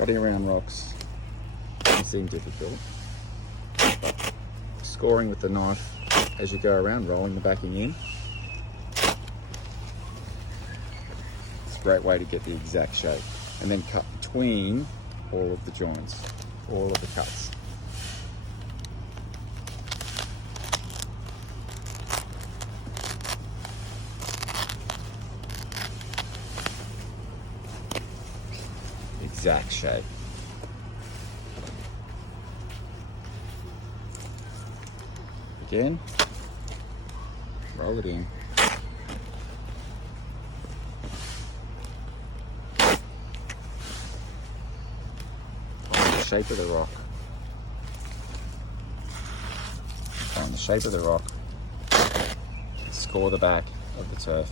Cutting around rocks can seem difficult, but scoring with the knife as you go around, rolling the backing in, it's a great way to get the exact shape. And then cut between all of the joints, all of the cuts. Exact shape. Again, roll it in. Find the shape of the rock. Find the shape of the rock. Score the back of the turf.